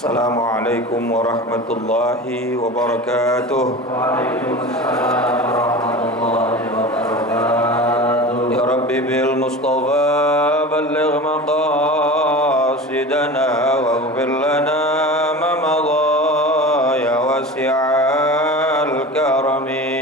Assalamualaikum warahmatullahi wabarakatuh. Waalaikumsalam warahmatullahi wabarakatuh. Ya Rabbi bil Mustafa balligh maqasidana waghfir lana ma madha ya wasi'al karami.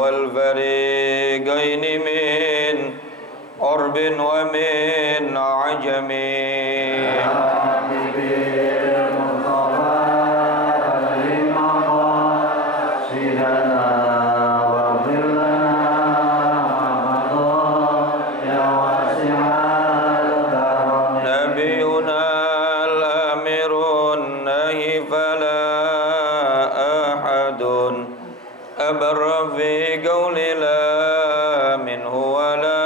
والفريقين من قرب ومن عجم نبينا الأمير النهي فلا أحد أبر في قول لا منه ولا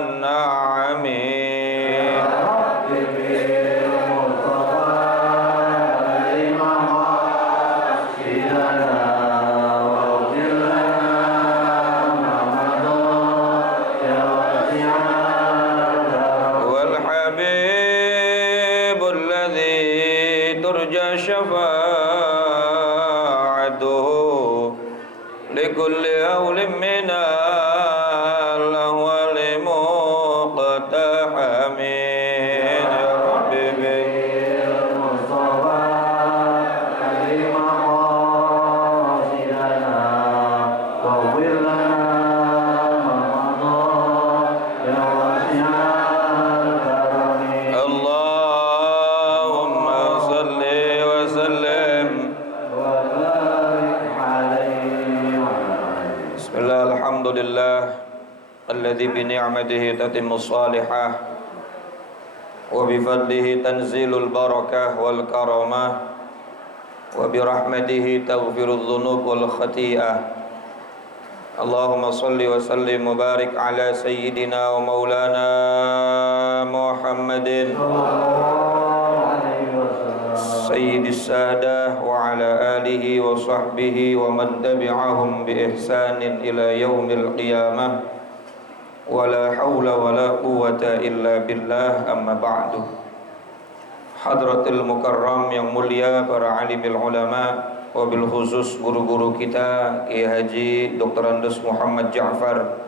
النعم والحبيب الذي ترجى شفاعته لكل هول من الأهوال مقتحم يا ربي بالمصطفى كريم قاصدنا طول لنا ما مضى يا واسع الكرم اللهم صل وسلم Alhamdulillah alladzi bi ni'matihi tatimmu shalihah wa bi fadlihi tanzilul barakah wal karamah wa bi rahmatihi taghfirudz dzunub wal khati'ah. Allahumma shalli wa sallim wa barik ala sayyidina wa maulana Muhammadin Sayyidis Sadah wa ala alihi wa sahbihi wa man tabi'ahum bi ihsanin ila yaumil qiyamah wa la hawla wa la quwwata illa billah amma ba'du. Hadratil mukarram yang mulia para alimil ulama wa bil khusus guru-guru kita Kiai Haji Dr. Andes Muhammad Ja'far,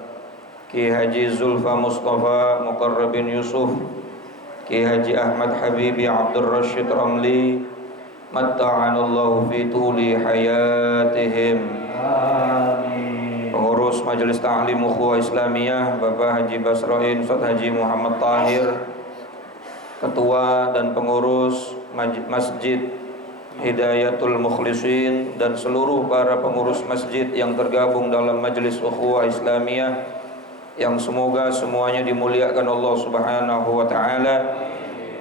Kiai Haji Zulfa Mustafa Muqarrabin Yusuf, Kiai Haji Ahmad Habibi Abdul Rashid Ramli, matta'anallahu fi tuli hayatihim. Amin. Pengurus Majelis Ta'lim Ukhuwah Islamiyah Bapak Haji Basroin Ustaz Haji Muhammad Tahir, Ketua dan pengurus Masjid Hidayatul Mukhlisin dan seluruh para pengurus masjid yang tergabung dalam Majelis Ukhuwah Islamiyah yang semoga semuanya dimuliakan Allah Subhanahu wa taala,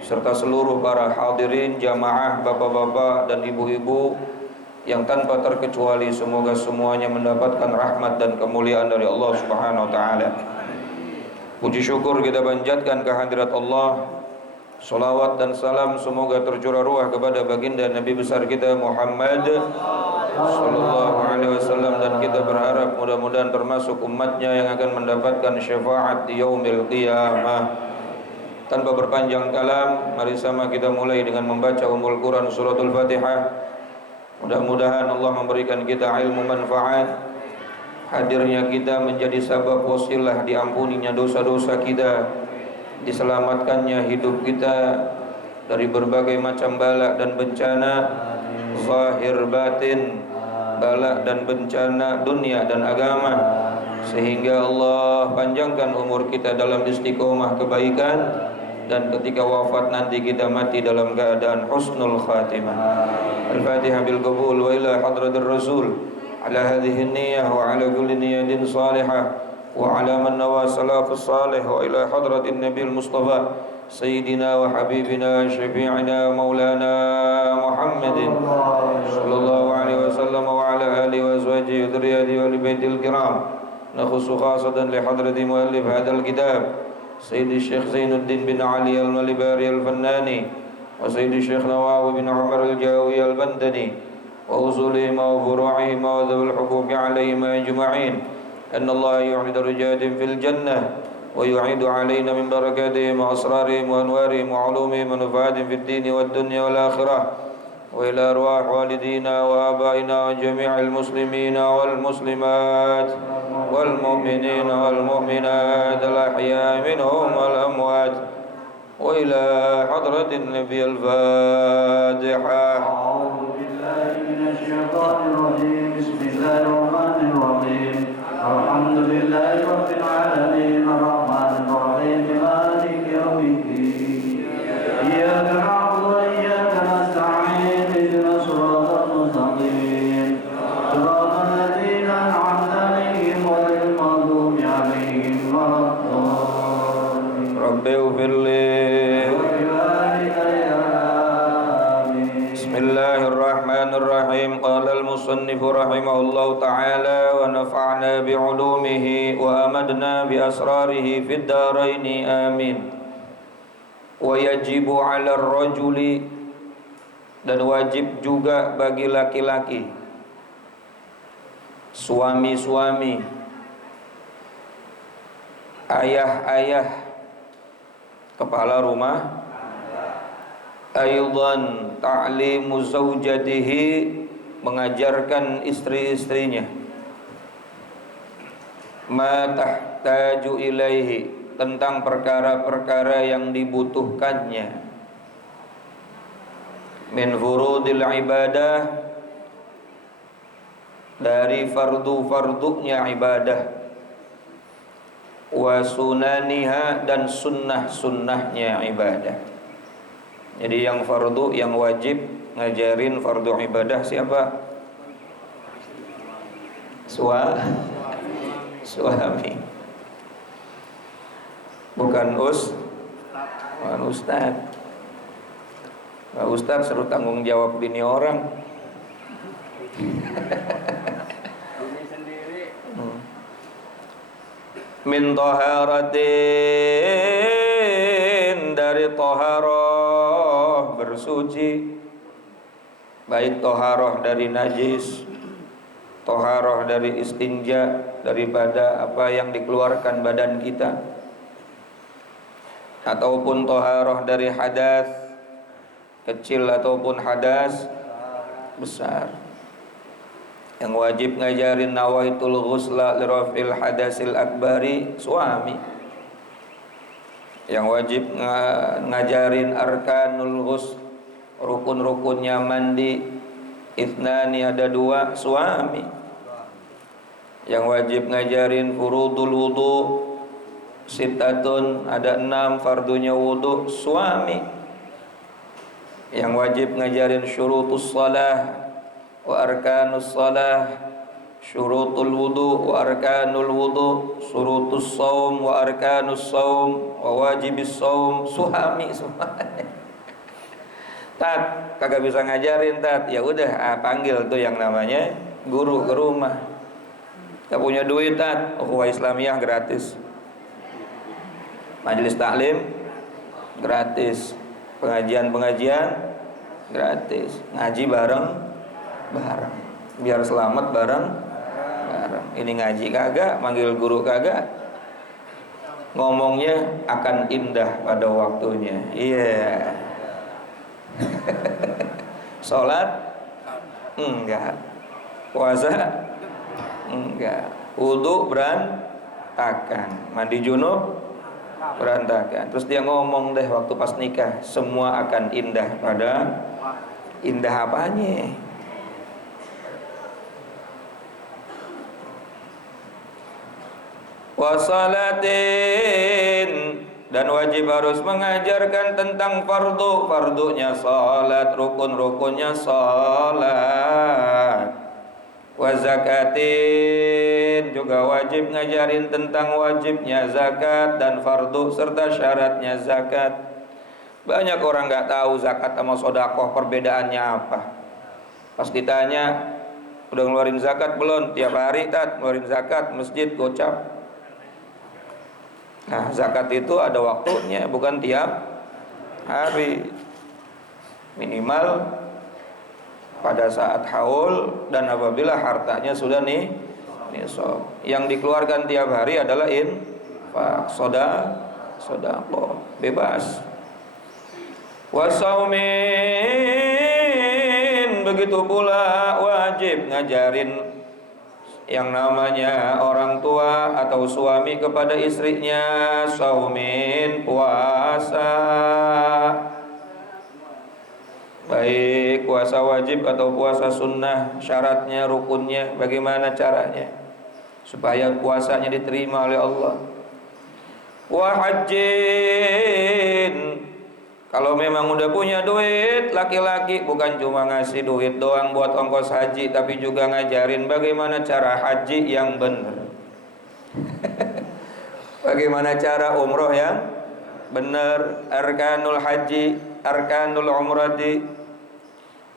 serta seluruh para hadirin jamaah bapak-bapak dan ibu-ibu yang tanpa terkecuali semoga semuanya mendapatkan rahmat dan kemuliaan dari Allah Subhanahu wa taala. Puji syukur kita panjatkan kehadirat Allah. Salawat dan salam semoga tercurah ruah kepada baginda Nabi besar kita Muhammad sallallahu alaihi wasallam, dan kita berharap mudah-mudahan termasuk umatnya yang akan mendapatkan syafaat di yaumil qiyamah. Tanpa berpanjang kalam, mari sama kita mulai dengan membaca Ummul Quran suratul Fatihah. Mudah-mudahan Allah memberikan kita ilmu manfaat. Hadirnya kita menjadi sabab wasilah diampuninya dosa-dosa kita, diselamatkannya hidup kita dari berbagai macam bala dan bencana zahir batin, bala dan bencana dunia dan agama, sehingga Allah panjangkan umur kita dalam istiqomah kebaikan, dan ketika wafat nanti kita mati dalam keadaan husnul khatimah. Al-Fatihah bil qabul wa ila hadratir rasul ala hadhihi niyyah wa ala kulli niyyatin salihah وعلى من نوى سلاف الصالح وإلى حضرة النبي المصطفى سيدنا وحبيبنا شفيعنا مولانا محمد صلى الله عليه وسلم وعلى آله وأزواجه وذريته وآل بيته الكرام نخص خاصة لحضرة مؤلف هذا الكتاب سيد الشيخ زين الدين بن علي الملباري الفناني وسيد الشيخ نواوي بن عمر الجاوي البندني وأصولهما وفروعهما وذوي الحقوق عليهما أجمعين أن الله يعيد درجات في الجنة ويعيد علينا من بركاتهم وأسرارهم وأنوارهم وعلومهم ونفعاتهم في الدين والدنيا والآخرة وإلى أرواح والدينا وآبائنا وجميع المسلمين والمسلمات والمؤمنين والمؤمنات الأحياء منهم والأموات وإلى حضرة النبي الفاتحة. أعوذ بالله من الشيطان الرجيم. بسم الله الرحمن الرحيم. الحمد لله رب العالمين الرحمن الرحيم مالك يوم الدين إياك نعبد وإياك نستعين اهدنا الصراط المستقيم صراط الذين أنعمت عليهم غير المغضوب عليهم ولا الضالين. رب اغفر لي. وبوالدي آمين. بسم الله الرحمن الرحيم. قال المصنف رحمه الله تعالى ونفعنا بعلومه وأمدنا بأسراره في الدارين آمين. ويجب على الرجل, dan wajib juga bagi laki-laki, suami-suami, ayah-ayah, kepala rumah, aydan ta'limu zaujatihi, mengajarkan istri-istrinya, ma tahtaju ilaihi, tentang perkara-perkara yang dibutuhkannya, min furudil ibadah, dari fardu-fardunya ibadah, wa sunaniha, dan sunnah-sunnahnya ibadah. Jadi yang fardu, yang wajib ngajarin fardu ibadah siapa? Suami. Bukan ustad. Nah, ustad suruh tanggung jawab bini orang. Min taharatin, dari taharah, bersuci, baik taharah dari najis, taharah dari istinja, daripada apa yang dikeluarkan badan kita, ataupun taharah dari hadas kecil ataupun hadas besar. Yang wajib ngajarin nawaitul ghusla lirafil hadasil akbari suami. Yang wajib ngajarin arkanul ghusl, rukun-rukunnya mandi, itnani, ada 2, suami. Yang wajib ngajarin furudul wudu, sittatun, ada 6, fardunya wudu, suami. Yang wajib ngajarin syurutus shalah wa arkanus shalah, syurutul wudu wa arkanul wudu, syurutus shaum wa arkanus shaum wa wajibis shaum, suami. Tat, kagak bisa ngajarin tat, ya udah panggil tuh yang namanya guru ke rumah. Gak punya duit tat, ukhuwah Islamiyah gratis, majelis taklim gratis, pengajian gratis, ngaji bareng, biar selamat bareng. Ini ngaji kagak, manggil guru kagak, ngomongnya akan indah pada waktunya. Iya. Sholat enggak, puasa enggak, wudu berantakan, mandi junub berantakan. Terus dia ngomong deh waktu pas nikah, semua akan indah. Pada indah apanya? Wasalatin, dan wajib harus mengajarkan tentang fardunya salat, rukun-rukunnya salat. Wa zakatin, juga wajib ngajarin tentang wajibnya zakat dan fardu serta syaratnya zakat. Banyak orang nggak tahu zakat sama sedekah perbedaannya apa. Pas ditanya, Udah ngeluarin zakat belum? Tiap hari ngeluarin zakat, masjid gocap. Nah, zakat itu ada waktunya, bukan tiap hari. Minimal pada saat haul dan apabila hartanya sudah nisab. Yang dikeluarkan tiap hari adalah infak, sedekah, bebas. Wasaumin, begitu pula wajib ngajarin yang namanya orang tua atau suami kepada istrinya. Saumin, puasa, baik puasa wajib atau puasa sunnah. Syaratnya, rukunnya, bagaimana caranya supaya puasanya diterima oleh Allah. Wa hajjin, kalau memang udah punya duit, laki-laki bukan cuma ngasih duit doang buat ongkos haji, tapi juga ngajarin bagaimana cara haji yang benar. Bagaimana cara umroh yang benar. Arkanul haji, arkanul umrati,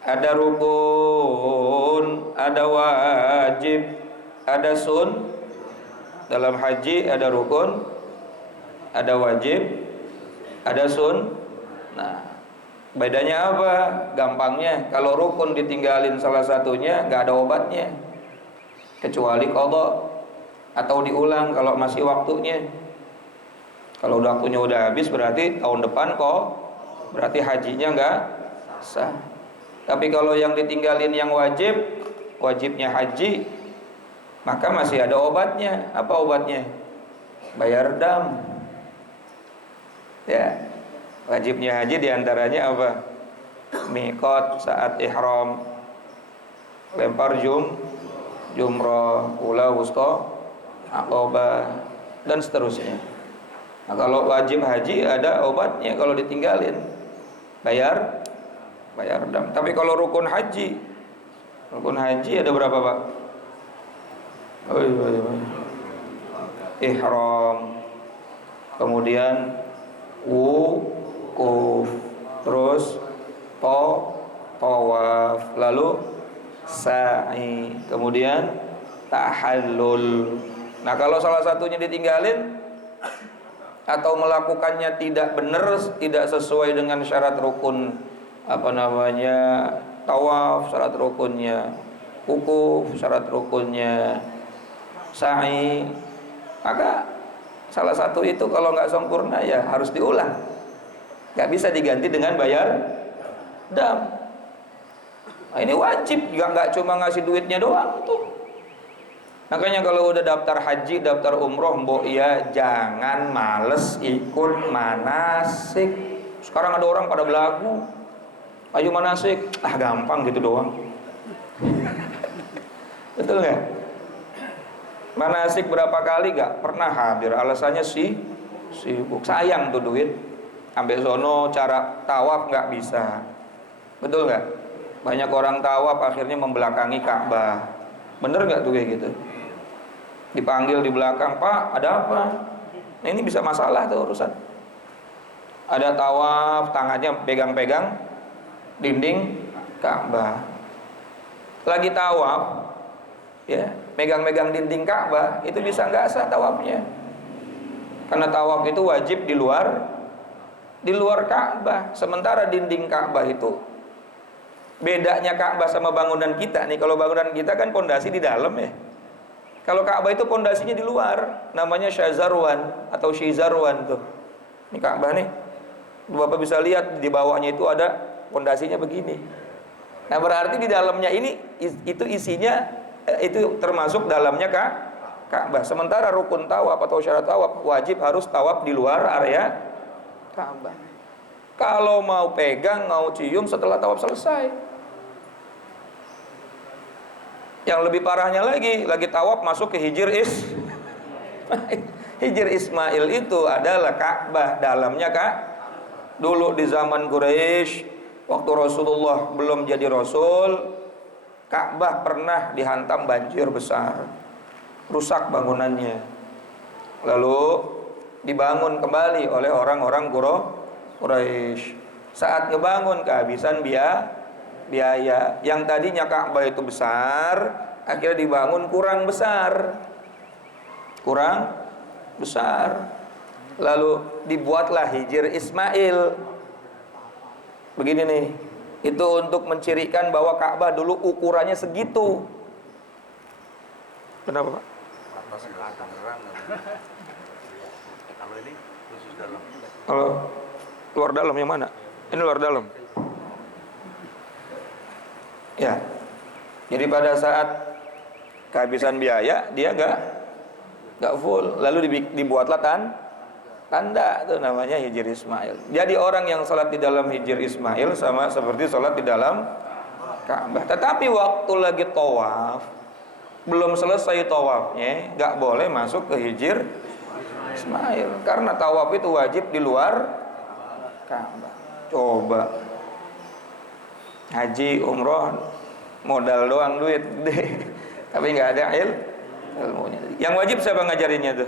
ada rukun, ada wajib, ada sun. Dalam haji ada rukun, ada wajib, ada sun. Nah, bedanya apa? Gampangnya, kalau rukun ditinggalin salah satunya, nggak ada obatnya, kecuali qadha atau diulang kalau masih waktunya. Kalau waktunya udah habis, berarti tahun depan berarti hajinya nggak sah. Tapi kalau yang ditinggalin yang wajibnya haji, maka masih ada obatnya. Apa obatnya? Bayar dam. Ya. Wajibnya haji diantaranya apa? Miqat saat ihram, lempar jumrah, ula, wusta, aqabah, dan seterusnya. Nah, kalau wajib haji ada obatnya kalau ditinggalin, bayar dam. Tapi kalau rukun haji ada berapa, Pak? Ihram, kemudian wukuf, terus tawaf, lalu sa'i, kemudian tahallul. Nah, kalau salah satunya ditinggalin atau melakukannya tidak benar, tidak sesuai dengan syarat rukun, tawaf syarat rukunnya, wukuf syarat rukunnya, sa'i, maka salah satu itu kalau nggak sempurna ya harus diulang. Nggak bisa diganti dengan bayar dam. Nah, ini wajib, nggak cuma ngasih duitnya doang tuh. Makanya kalau udah daftar haji, daftar umroh, mbok ya jangan males ikut manasik. Sekarang ada orang pada belagu, ayo manasik, gampang gitu doang. Betul nggak? Manasik berapa kali gak pernah hadir, alasannya sibuk. Sayang tuh duit. Sampai sono cara tawaf gak bisa. Betul gak? Banyak orang tawaf akhirnya membelakangi Ka'bah. Bener gak tuh kayak gitu? Dipanggil di belakang, Pak ada apa? Nah, ini bisa masalah tuh urusan. Ada tawaf, tangannya pegang-pegang dinding Ka'bah. Lagi tawaf, ya, megang-megang dinding Ka'bah, itu bisa nggak sah tawafnya. Karena tawaf itu wajib di luar Ka'bah. Sementara dinding Ka'bah itu, bedanya Ka'bah sama bangunan kita nih, kalau bangunan kita kan pondasi di dalam ya. Kalau Ka'bah itu pondasinya di luar, namanya syazarwan atau shizarwan tuh. Ini Ka'bah nih, Bapak bisa lihat di bawahnya itu ada pondasinya begini. Nah, berarti di dalamnya ini itu isinya, itu termasuk dalamnya Ka'bah. Sementara rukun tawaf atau syarat tawaf wajib harus tawaf di luar area Ka'bah. Kalau mau pegang, mau cium setelah tawaf selesai. Yang lebih parahnya lagi tawaf masuk ke Hijr Ismail itu adalah Ka'bah, dalamnya dulu di zaman Quraisy, waktu Rasulullah belum jadi Rasul, Ka'bah pernah dihantam banjir besar, rusak bangunannya. Lalu dibangun kembali oleh orang-orang Quraisy. Saat ngebangun kehabisan biaya. Yang tadinya Ka'bah itu besar, akhirnya dibangun kurang besar. Lalu dibuatlah Hijr Ismail. Begini nih, itu untuk mencirikan bahwa Ka'bah dulu ukurannya segitu. Kenapa, Pak? Kalau ini khusus dalam. Kalau luar dalam yang mana? Ini luar dalam. Ya. Jadi pada saat kehabisan biaya, dia enggak full. Lalu dibuatlah tanda itu namanya Hijr Ismail. Jadi orang yang salat di dalam Hijr Ismail sama seperti salat di dalam Ka'bah. Tetapi waktu lagi tawaf, belum selesai tawafnya, enggak boleh masuk ke Hijr Ismail karena tawaf itu wajib di luar Ka'bah. Coba haji umroh modal doang duit gede, tapi nggak ada ilmunya. Yang wajib siapa ngajarinnya tuh?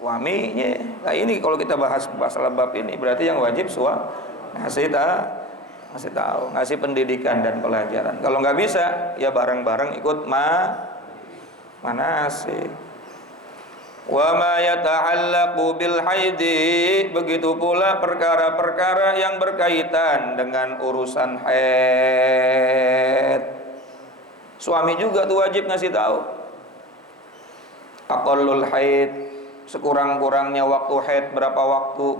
Suaminya. Nah ini kalau kita bahas masalah bab ini berarti yang wajib ngasih tahu, ngasih pendidikan dan pelajaran. Kalau nggak bisa ya bareng-bareng ikut manasik. Wa ma yata'allaqu bil haidi, begitu pula perkara-perkara yang berkaitan dengan urusan haid. Suami juga tuh wajib ngasih tahu. Aqallul haid, sekurang-kurangnya waktu haid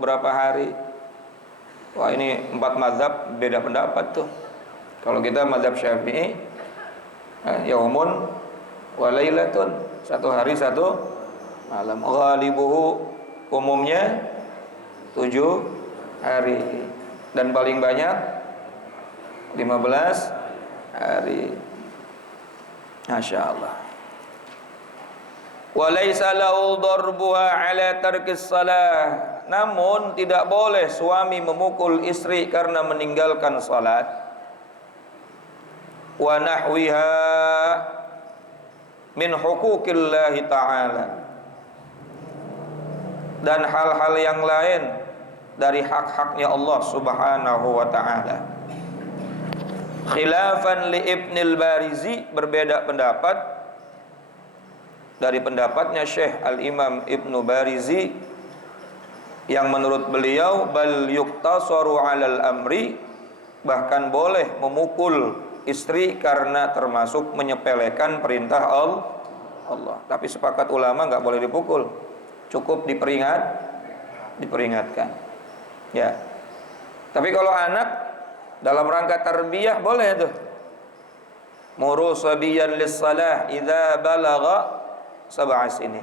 berapa hari. Wah ini 4 mazhab beda pendapat tuh. Kalau kita mazhab Syafi'i, yaumun wa lailatun, 1 hari 1 malam. Ghalibuhu, umumnya 7 hari dan paling banyak 15 hari. Masya Allah. Walaysa lahu darbuha ala tarkis salah. Namun tidak boleh suami memukul istri karena meninggalkan salat. Wa nahwiha min huquqillahi ta'ala, dan hal-hal yang lain dari hak-haknya Allah Subhanahu wa ta'ala. Khilafan li Ibnil Barizi, berbeda pendapat dari pendapatnya Syekh Al-Imam Ibnu Barizi, yang menurut beliau bal yuktasaru 'alal amri, bahkan boleh memukul istri karena termasuk menyepelekan perintah Allah. Tapi sepakat ulama enggak boleh dipukul, cukup diperingatkan. Ya. Tapi kalau anak dalam rangka tarbiyah boleh tuh. Muru sabiyan lis-salah idza balagha 7 sinin.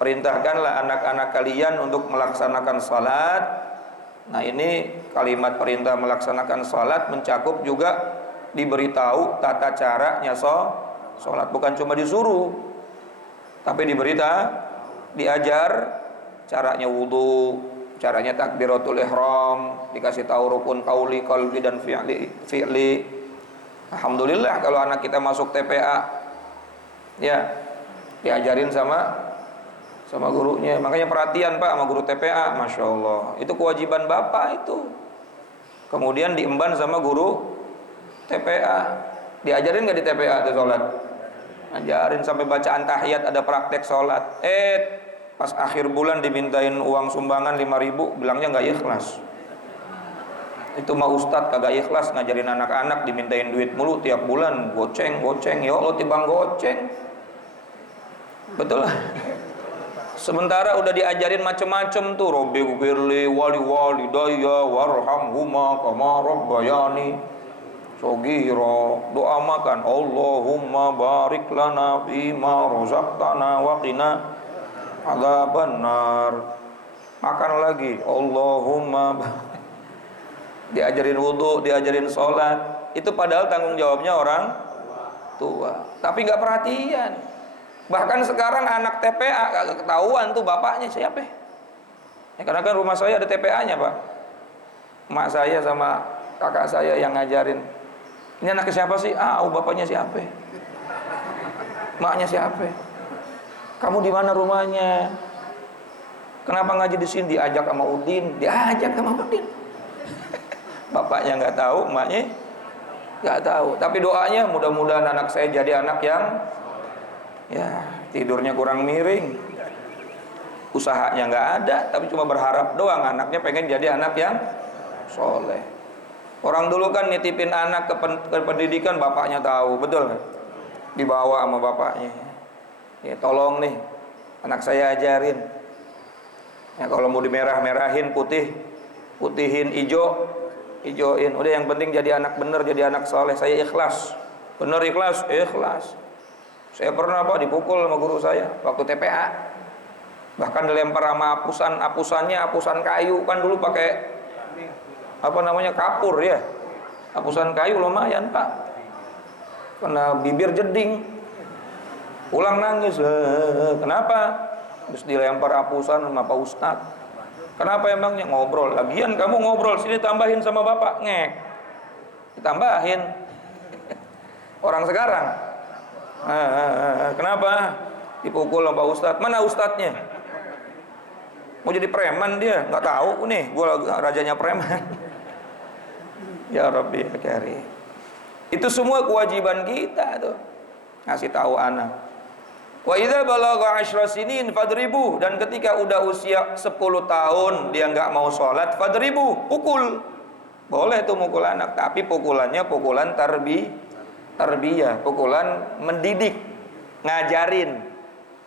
Perintahkanlah anak-anak kalian untuk melaksanakan salat. Nah, ini kalimat perintah melaksanakan salat mencakup juga diberitahu tata caranya salat, bukan cuma disuruh. Tapi diajar caranya wudu, caranya takbiratul ihram, dikasih tahu rukun qauli, qalbi dan fi'li. Alhamdulillah kalau anak kita masuk TPA, ya diajarin sama gurunya. Makanya perhatian Pak sama guru TPA, Masya Allah, itu kewajiban Bapak itu. Kemudian diemban sama guru TPA. Diajarin gak di TPA itu sholat? Ajarin sampai bacaan tahiyat, ada praktek sholat. Pas akhir bulan dimintain uang sumbangan 5.000, bilangnya gak ikhlas. Itu mah ustadz kagak ikhlas ngajarin anak-anak, dimintain duit mulu tiap bulan, goceng. Ya Allah, tibang goceng. Betul lah. Sementara udah diajarin macem-macem tuh, Robbi gufirli wali walidayya warhamhuma kama rabbayani shogira. Doa makan, Allahumma barik lana fima razaqtana wa qina adzabannar. Makan lagi, Allahumma. Diajarin wudu, diajarin sholat. Itu padahal tanggung jawabnya orang tua, tapi nggak perhatian. Bahkan sekarang anak TPA kagak ketahuan tuh bapaknya siapa. Karena kan rumah saya ada TPA-nya Pak. Mak saya sama kakak saya yang ngajarin. Ini anaknya siapa sih? Bapaknya siapa? Maknya siapa? Kamu di mana rumahnya? Kenapa ngaji di sini? Diajak sama Udin. Bapaknya nggak tahu, maknya Nggak tahu. Tapi doanya mudah-mudahan anak saya jadi anak yang ya tidurnya kurang miring, usahanya nggak ada, tapi cuma berharap doang anaknya pengen jadi anak yang soleh. Orang dulu kan nitipin anak ke pendidikan, bapaknya tahu, betul kan? Dibawa sama bapaknya. Ya tolong nih, anak saya ajarin. Ya kalau mau dimerah-merahin putihin, ijoin. Udah yang penting jadi anak bener, jadi anak soleh. Saya ikhlas. Bener ikhlas, ikhlas. Saya pernah Pak dipukul sama guru saya waktu TPA. Bahkan dilempar sama apusannya apusan kayu, kan dulu pakai apa namanya, kapur ya. Apusan kayu lumayan Pak. Kena bibir jeding. Pulang nangis. Kenapa? Terus dilempar apusan sama Pak Ustadz. Kenapa emangnya? Ngobrol. Lagian kamu ngobrol, sini tambahin sama bapak. Ngek. Ditambahin. Orang sekarang. Kenapa? Dipukul sama Pak Ustadz. Mana Ustadznya? Mau jadi preman dia? Nggak tahu nih, gue rajanya preman. Ya Rabbi ya Karim. Itu semua kewajiban kita tuh. Ngasih tahu anak. Wa idza balagha 10 sinin fadribu, dan ketika udah usia 10 tahun dia nggak mau sholat, fadribu, pukul. Boleh tuh mukul anak, tapi pukulannya pukulan tarbiyah, pukulan mendidik, ngajarin,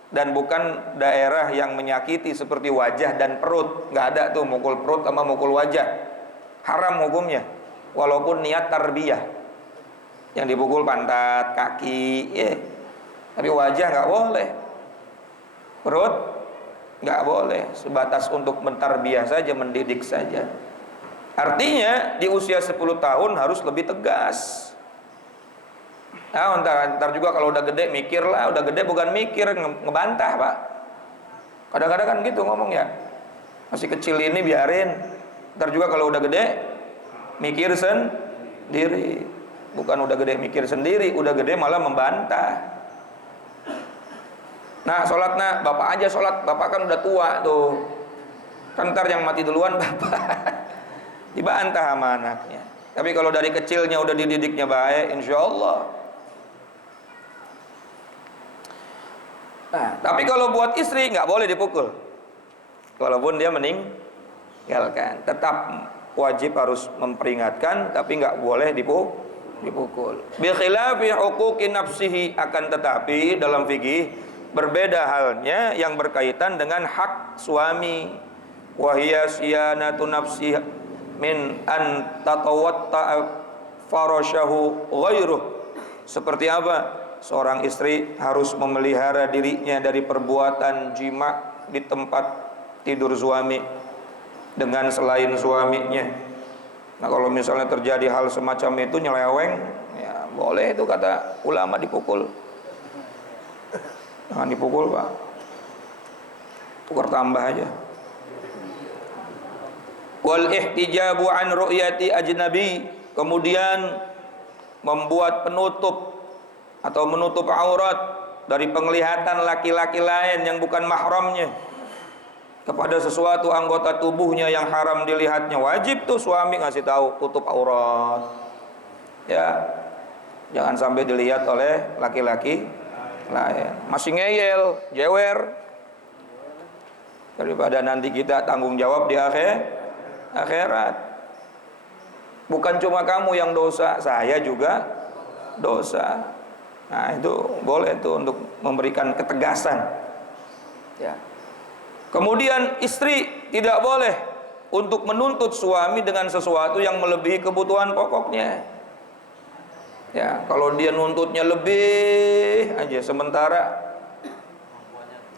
dan bukan daerah yang menyakiti seperti wajah dan perut. Nggak ada tuh mukul perut sama mukul wajah, haram hukumnya, walaupun niat tarbiyah. Yang dipukul pantat, kaki, tapi wajah nggak boleh, perut nggak boleh, sebatas untuk mentarbiyah saja, mendidik saja. Artinya di usia 10 tahun harus lebih tegas. Nah, ntar juga kalau udah gede mikir lah, udah gede bukan mikir, ngebantah Pak. Kadang-kadang kan gitu ngomong ya, masih kecil ini biarin, ntar juga kalau udah gede mikir sendiri. Bukan udah gede mikir sendiri, udah gede malah membantah. Nah sholat nak, bapak aja sholat, bapak kan udah tua tuh, kan ntar yang mati duluan bapak. Dibantah sama anaknya. Tapi kalau dari kecilnya udah dididiknya baik, insya Allah. Nah, tapi kalau buat istri nggak boleh dipukul, walaupun dia meninggalkan, tetap wajib harus memperingatkan, tapi nggak boleh dipukul. Bi khilafi huquqi nafsihi, akan tetapi dalam fikih berbeda halnya yang berkaitan dengan hak suami. Wa hiya siyanatu nafsiha min an tatawatta farashahu ghairuh. Seperti apa? Seorang istri harus memelihara dirinya dari perbuatan jima di tempat tidur suami dengan selain suaminya. Nah kalau misalnya terjadi hal semacam itu, nyeleweng, ya boleh itu kata ulama dipukul. Jangan dipukul Pak, tukar tambah aja. Wal ihtijabu an ru'yati ajnabi, kemudian membuat penutup atau menutup aurat dari penglihatan laki-laki lain yang bukan mahramnya kepada sesuatu anggota tubuhnya yang haram dilihatnya. Wajib tuh suami ngasih tahu, tutup aurat ya, jangan sampai dilihat oleh laki-laki lain. Masih ngeyel, jewer, daripada nanti kita tanggung jawab di akhirat. Bukan cuma kamu yang dosa, saya juga dosa. Nah itu boleh tuh untuk memberikan ketegasan ya. Kemudian istri tidak boleh untuk menuntut suami dengan sesuatu yang melebihi kebutuhan pokoknya ya. Kalau dia nuntutnya lebih aja, sementara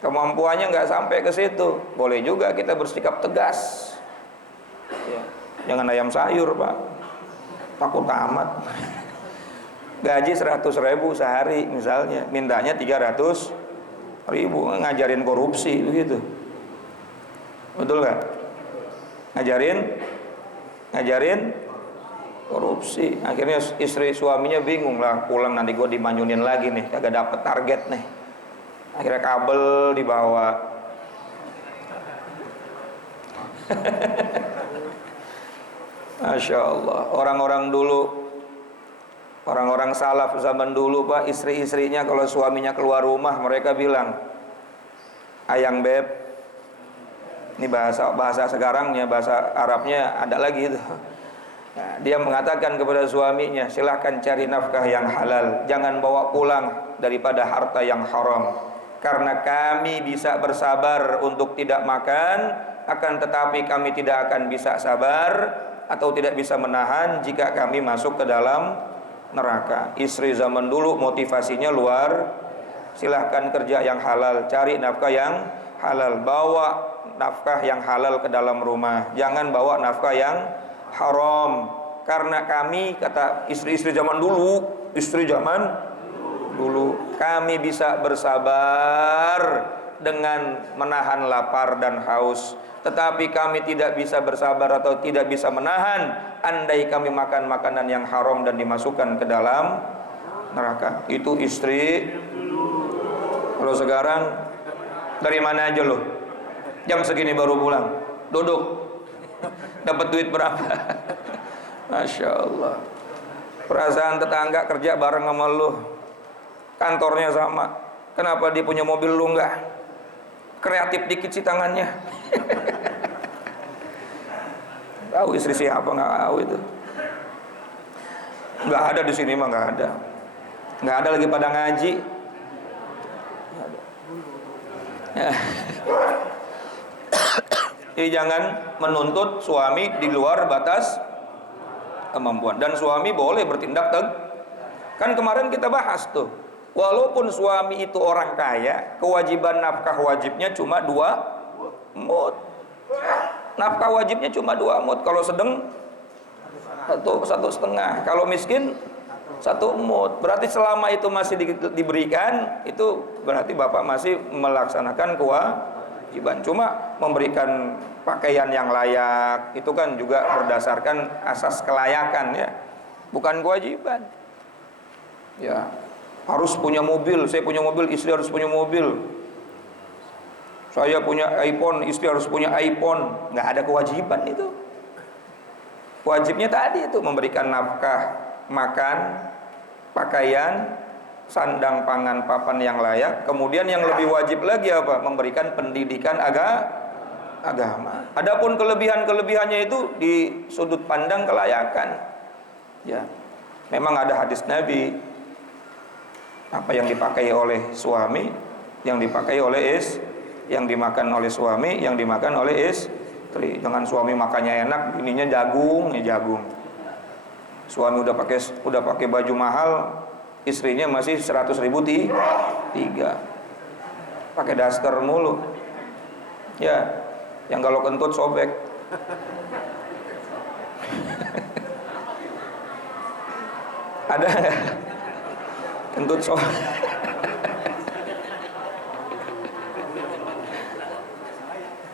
kemampuannya nggak sampai ke situ, boleh juga kita bersikap tegas ya. Jangan ayam sayur Pak, takut amat. Gaji 100.000 sehari misalnya, mintanya 300.000, ngajarin korupsi begitu. Betul nggak? Ngajarin korupsi. Akhirnya istri suaminya bingung lah, pulang nanti gue dimanyunin lagi nih, kagak dapet target nih. Akhirnya kabel dibawa. Masya Allah, orang-orang dulu Orang-orang salaf zaman dulu Pak, istri-istrinya kalau suaminya keluar rumah mereka bilang, "Ayang beb." Ini bahasa sekarangnya, bahasa Arabnya ada lagi itu. Nah, dia mengatakan kepada suaminya, "Silahkan cari nafkah yang halal, jangan bawa pulang daripada harta yang haram. Karena kami bisa bersabar untuk tidak makan, akan tetapi kami tidak akan bisa sabar atau tidak bisa menahan jika kami masuk ke dalam neraka." Istri zaman dulu motivasinya luar. Silahkan kerja yang halal, cari nafkah yang halal, bawa nafkah yang halal ke dalam rumah, jangan bawa nafkah yang haram. Karena kami, kata istri-istri zaman dulu, kami bisa bersabar dengan menahan lapar dan haus, tetapi kami tidak bisa bersabar atau tidak bisa menahan andai kami makan makanan yang haram dan dimasukkan ke dalam neraka. Itu istri. Kalau sekarang dari mana aja loh, jam segini baru pulang, duduk, dapat duit berapa? Masya Allah. Perasaan tetangga kerja bareng sama lu, kantornya sama, kenapa dia punya mobil lu enggak? Kreatif dikit sih tangannya. Tahu istri siapa? Nggak tahu itu. Nggak ada di sini mah, nggak ada. Nggak ada lagi pada ngaji. Jadi jangan menuntut suami di luar batas kemampuan. Dan suami boleh bertindak kan kemarin kita bahas tuh, walaupun suami itu orang kaya, kewajiban nafkah wajibnya cuma 2 mud. Nafkah wajibnya cuma 2 mud. Kalau sedang 1,5. Kalau miskin 1 mud. Berarti selama itu masih diberikan, itu berarti bapak masih melaksanakan kewajiban. Cuma memberikan pakaian yang layak itu kan juga berdasarkan asas kelayakan ya, bukan kewajiban. Ya, harus punya mobil. Saya punya mobil, istri harus punya mobil. Saya punya iPhone, istri harus punya iPhone. Nggak ada kewajiban itu. Wajibnya tadi itu memberikan nafkah, makan, pakaian, sandang, pangan, papan yang layak. Kemudian yang lebih wajib lagi apa? Memberikan pendidikan agama. Adapun kelebihannya itu di sudut pandang kelayakan. Ya, memang ada hadis Nabi, apa yang dipakai oleh suami, yang dipakai oleh yang dimakan oleh suami, yang dimakan oleh istri. Jangan suami makannya enak, ininya jagung. Suami udah pakai baju mahal, istrinya masih 100.000 tiga. Pakai daster mulu. Ya, yang kalau kentut sobek. Ada kentut sobek.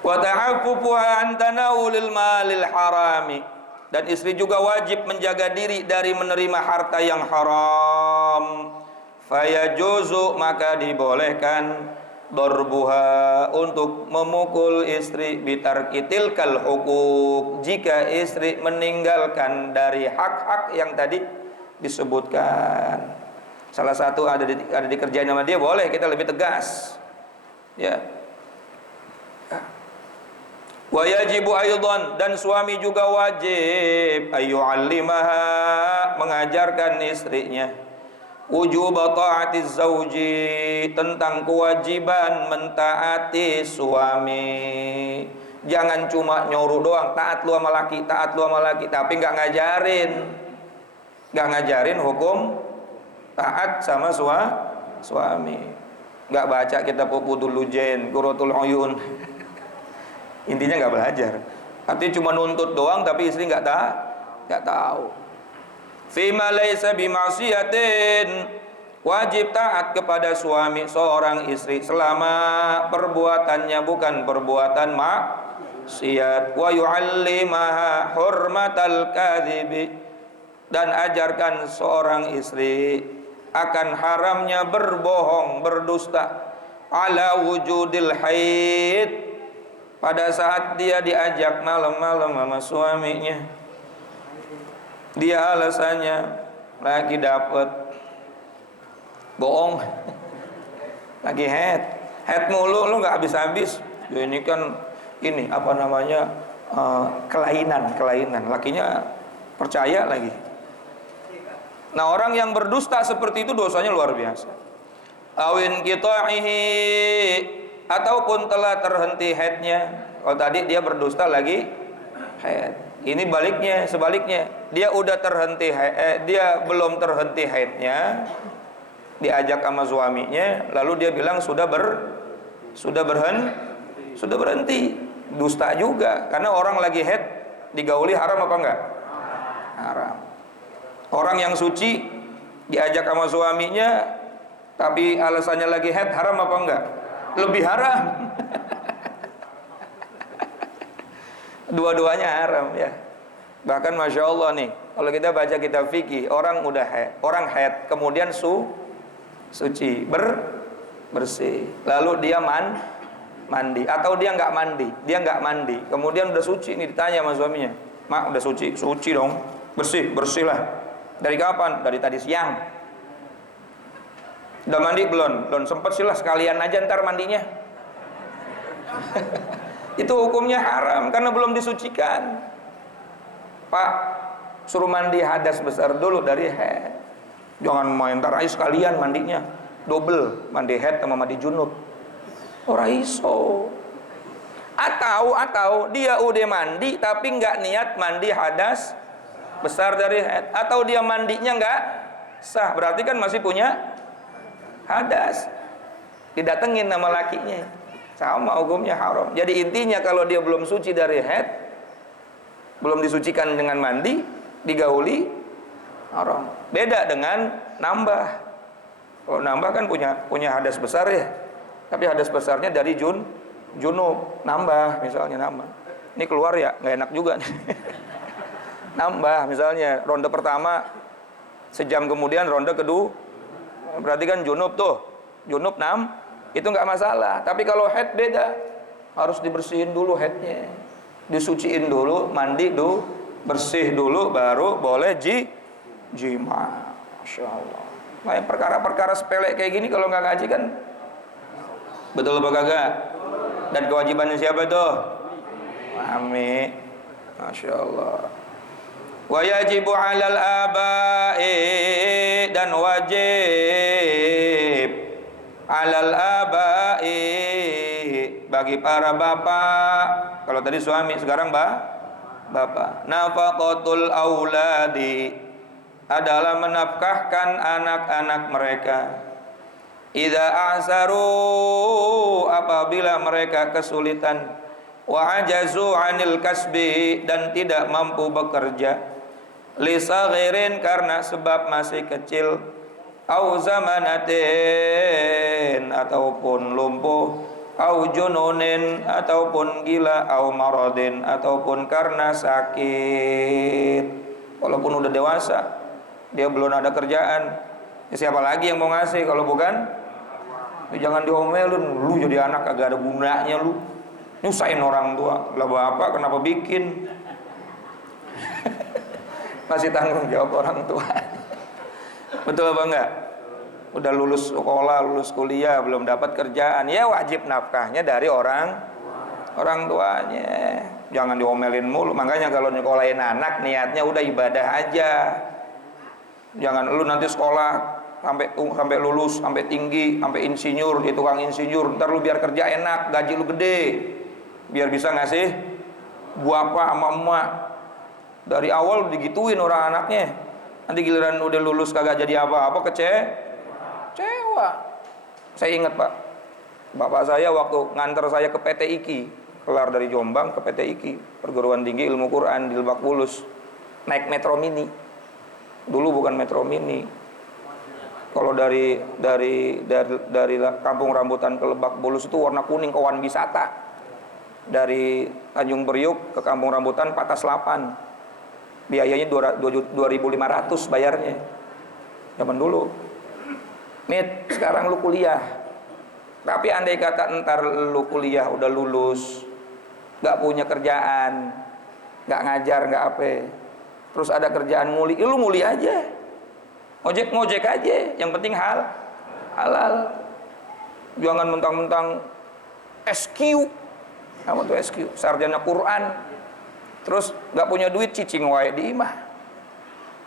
Wa ta'affufu an tanawulil malil harami. Dan istri juga wajib menjaga diri dari menerima harta yang haram. Fayajuzu, maka dibolehkan darbuha, untuk memukul istri, bitarkitil kal hukuk, jika istri meninggalkan dari hak-hak yang tadi disebutkan. Salah satu ada dikerjain sama dia, boleh kita lebih tegas. Ya. Wa yajibu aidan, dan suami juga wajib ayyu'allimaha, mengajarkan istrinya wujub ta'atiz zauji, tentang kewajiban mentaati suami. Jangan cuma nyuruh doang, taat lu sama laki, tapi nggak ngajarin hukum taat sama suami. Nggak baca kitab Fuqudul Lujain, Qurratul Uyun. Intinya nggak belajar. Artinya cuma nuntut doang, tapi istri nggak tahu. Fima laisa bima'siyatin, wajib taat kepada suami seorang istri selama perbuatannya bukan perbuatan maksiat. Wa yu'allimaha hurmatal kadhibi, dan ajarkan seorang istri akan haramnya berbohong, berdusta, ala wujudil haid, pada saat dia diajak malam-malam sama suaminya, dia alasannya lagi dapet, bohong, lagi head mulu, lu nggak habis-habis. Ya, ini kan ini apa namanya kelainan, lakinya percaya lagi. Nah, orang yang berdusta seperti itu dosanya luar biasa. Awin qita'ihi, ataupun telah terhenti haidnya. Kalau tadi dia berdusta lagi haid, ini sebaliknya. Dia udah terhenti dia belum terhenti haidnya, diajak sama suaminya, lalu dia bilang sudah berhenti. Dusta juga, karena orang lagi haid digauli haram apa enggak? Haram. Orang yang suci diajak sama suaminya tapi alasannya lagi haid, haram apa enggak? Lebih haram. Dua-duanya haram ya. Bahkan Masya Allah nih, kalau kita baca kitab fikih, orang haid kemudian suci, bersih, lalu dia mandi, atau dia nggak mandi, kemudian udah suci, nih ditanya sama suaminya, mak udah suci dong, bersih lah. Dari kapan? Dari tadi siang. Udah mandi belum sempet sih lah, sekalian aja ntar mandinya. Itu hukumnya haram karena belum disucikan. Pak, suruh mandi hadas besar dulu dari haid. Jangan main ntar aja sekalian mandinya, double, mandi haid sama mandi junub. Ora iso. Atau dia udah mandi tapi nggak niat mandi hadas besar dari haid, atau dia mandinya nggak sah, berarti kan masih punya hadas, didatengin nama lakinya, sama hukumnya haram. Jadi intinya kalau dia belum suci dari haid, belum disucikan dengan mandi, digauli haram. Beda dengan nambah. Kalau nambah kan punya hadas besar ya, tapi hadas besarnya dari junub, nambah misalnya nambah. Ini keluar ya nggak enak juga nih. Nambah misalnya ronde pertama, sejam kemudian ronde kedua, berarti kan junub 6 itu nggak masalah. Tapi kalau haid beda, harus dibersihin dulu haidnya, disuciin dulu, mandi dulu, bersih dulu, baru boleh jima. Masya Allah. Nah, yang perkara-perkara sepele kayak gini kalau nggak ngaji kan betul apa kagak? Dan kewajibannya siapa tuh? Amin. Masya Allah. Wa yajibu 'alal aba'i, dan wajib 'alal aba'i bagi para bapak. Kalau tadi suami, sekarang bapak. Nafaqatul auladi adalah menafkahkan anak-anak mereka. Idza a'saru, apabila mereka kesulitan, wa ajazu 'anil kasbi, dan tidak mampu bekerja, li saghirin, karena sebab masih kecil, au zamanatin, ataupun lumpuh, au jununin, ataupun gila, au maradin, ataupun karena sakit. Walaupun udah dewasa, dia belum ada kerjaan, ya siapa lagi yang mau ngasih kalau bukan? Jangan diomelin, lu jadi anak kagak ada gunanya, lu nyusahin orang tua. Lah bapak kenapa bikin? Masih tanggung jawab orang tua. Betul apa enggak? Udah lulus sekolah, lulus kuliah, belum dapat kerjaan, ya wajib nafkahnya dari orang tuanya. Jangan diomelin mulu. Makanya kalau nyekolahin anak, niatnya udah ibadah aja. Jangan lu nanti sekolah sampai lulus, sampai tinggi, sampai insinyur, jadi tukang insinyur, ntar lu biar kerja enak, gaji lu gede, biar bisa ngasih bapak sama emak. Dari awal digituin orang anaknya, nanti giliran udah lulus kagak jadi apa-apa, kecewa. Saya ingat Pak, bapak saya waktu nganter saya ke PT IKI, kelar dari Jombang ke PT IKI, Perguruan Tinggi Ilmu Quran di Lebak Bulus, naik Metro Mini. Dulu bukan Metro Mini. Kalau dari Kampung Rambutan ke Lebak Bulus itu warna kuning, kawan wisata. Dari Tanjung Priuk ke Kampung Rambutan Patas 8. Biayanya 2.500 bayarnya. Zaman dulu. Mit, sekarang lu kuliah. Tapi andai kata entar lu kuliah udah lulus, gak punya kerjaan, gak ngajar, gak apa, terus ada kerjaan muli, lu muli aja. Ngojek aja, yang penting halal. Jangan mentang-mentang SQ. Apa tuh SQ? Sarjana Quran. Terus nggak punya duit, cicing wae di imah.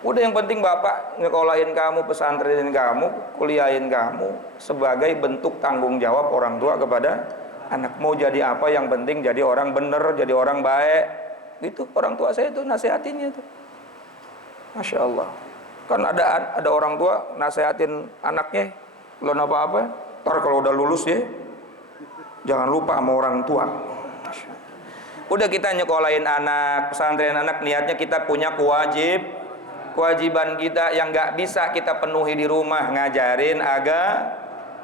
Udah, yang penting bapak nyekolahin kamu, pesantrenin kamu, kuliahin kamu sebagai bentuk tanggung jawab orang tua kepada anak. Mau jadi apa, yang penting jadi orang bener, jadi orang baik. Gitu orang tua saya itu nasihatinnya tuh. Masya Allah. Kan ada orang tua nasihatin anaknya, belum apa-apa, ntar kalau udah lulus ya jangan lupa sama orang tua. Udah, kita nyekolahin anak, pesantren anak, niatnya kita punya kewajiban kita yang nggak bisa kita penuhi di rumah, ngajarin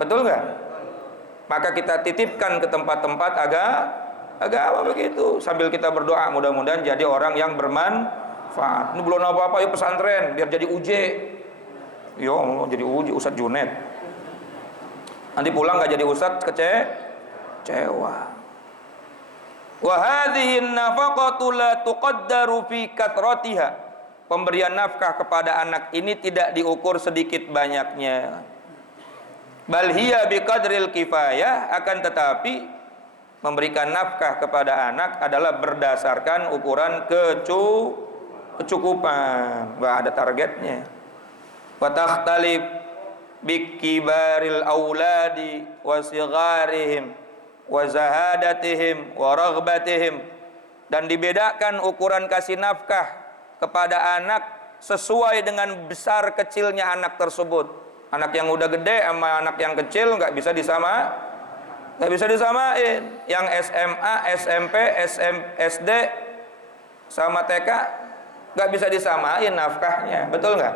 betul nggak? Maka kita titipkan ke tempat-tempat agama begitu, sambil kita berdoa mudah-mudahan jadi orang yang bermanfaat. Ini belum apa-apa, yuk pesantren biar jadi UJ. Yo, mau jadi UJ, Ustadz Junet. Nanti pulang nggak jadi Ustadz, kecewa. Wa hadhihi an-nafaqatu la tuqaddaru fi kathratiha. Pemberian nafkah kepada anak ini tidak diukur sedikit banyaknya. Bal hiya biqadril kifayah, akan tetapi memberikan nafkah kepada anak adalah berdasarkan ukuran kecukupan, nggak ada targetnya. Wa takhtalif bikibaril auladi wa sigharihim wa zahadatihim wa raghbatihim, dan dibedakan ukuran kasih nafkah kepada anak sesuai dengan besar kecilnya anak tersebut. Anak yang udah gede sama anak yang kecil nggak bisa disamain. Yang SMA, SMP, SD sama TK nggak bisa disamain nafkahnya, betul nggak?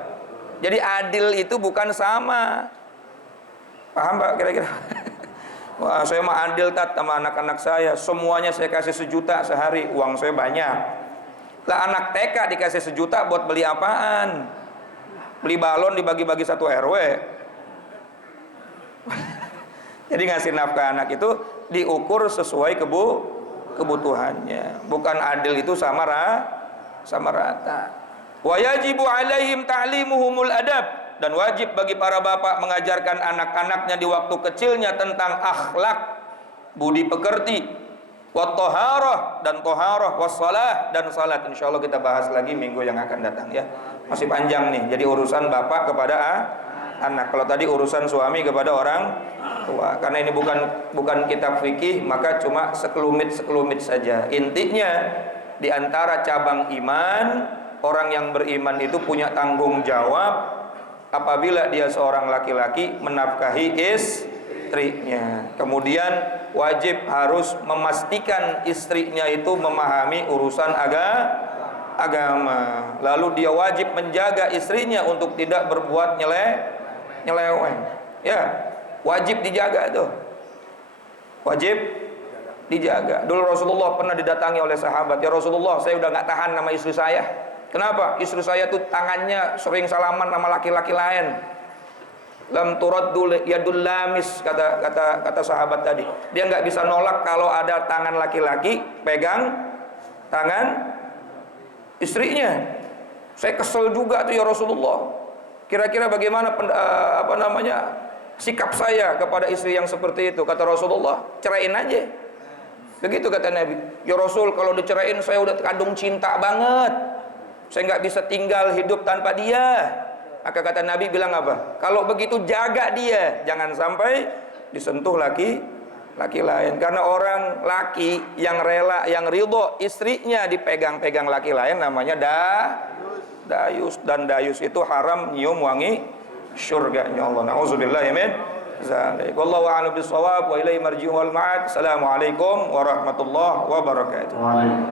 Jadi adil itu bukan sama. Paham Pak kira-kira? Wah, saya mah adil tat sama anak-anak saya, semuanya saya kasih 1 juta sehari, uang saya banyak. Lah anak TK dikasih 1 juta buat beli apaan? Beli balon dibagi-bagi 1 RW. Jadi ngasih nafkah anak itu diukur sesuai kebutuhannya, bukan adil itu sama rata. Wa yajibu alaihim ta'limuhumul adab, dan wajib bagi para bapak mengajarkan anak-anaknya di waktu kecilnya tentang akhlak, budi pekerti, wa taharah, dan taharah, was salah, dan salat. Insyaallah kita bahas lagi minggu yang akan datang ya. Masih panjang nih. Jadi urusan bapak kepada anak. Kalau tadi urusan suami kepada orang tua. Karena ini bukan kitab fikih, maka cuma sekelumit saja. Intinya, di antara cabang iman, orang yang beriman itu punya tanggung jawab apabila dia seorang laki-laki menafkahi istrinya. Kemudian wajib harus memastikan istrinya itu memahami urusan agama. Lalu dia wajib menjaga istrinya untuk tidak berbuat nyeleweng. Ya, wajib dijaga tuh. Wajib dijaga. Dulu Rasulullah pernah didatangi oleh sahabat, "Ya Rasulullah, saya udah nggak tahan sama istri saya." Kenapa? Istri saya tuh tangannya sering salaman sama laki-laki lain. Lam turaddu yadul lamis, kata sahabat tadi. Dia nggak bisa nolak kalau ada tangan laki-laki pegang tangan istrinya. Saya kesel juga tuh ya Rasulullah. Kira-kira bagaimana sikap saya kepada istri yang seperti itu? Kata Rasulullah, ceraiin aja. Begitu kata Nabi. Ya Rasul, kalau diceraiin saya udah kandung cinta banget. Saya nggak bisa tinggal hidup tanpa dia. Maka kata Nabi bilang apa? Kalau begitu jaga dia, jangan sampai disentuh laki lain. Karena orang laki yang rela, yang ridho istrinya dipegang-pegang laki lain namanya dayus. Dan dayus itu haram nyium wangi syurganya Allah. Nauzubillahi min dzalik. Wallahu a'lam bishawab wa ilaihi marji'ul ma'ad. Assalamualaikum warahmatullahi wabarakatuh.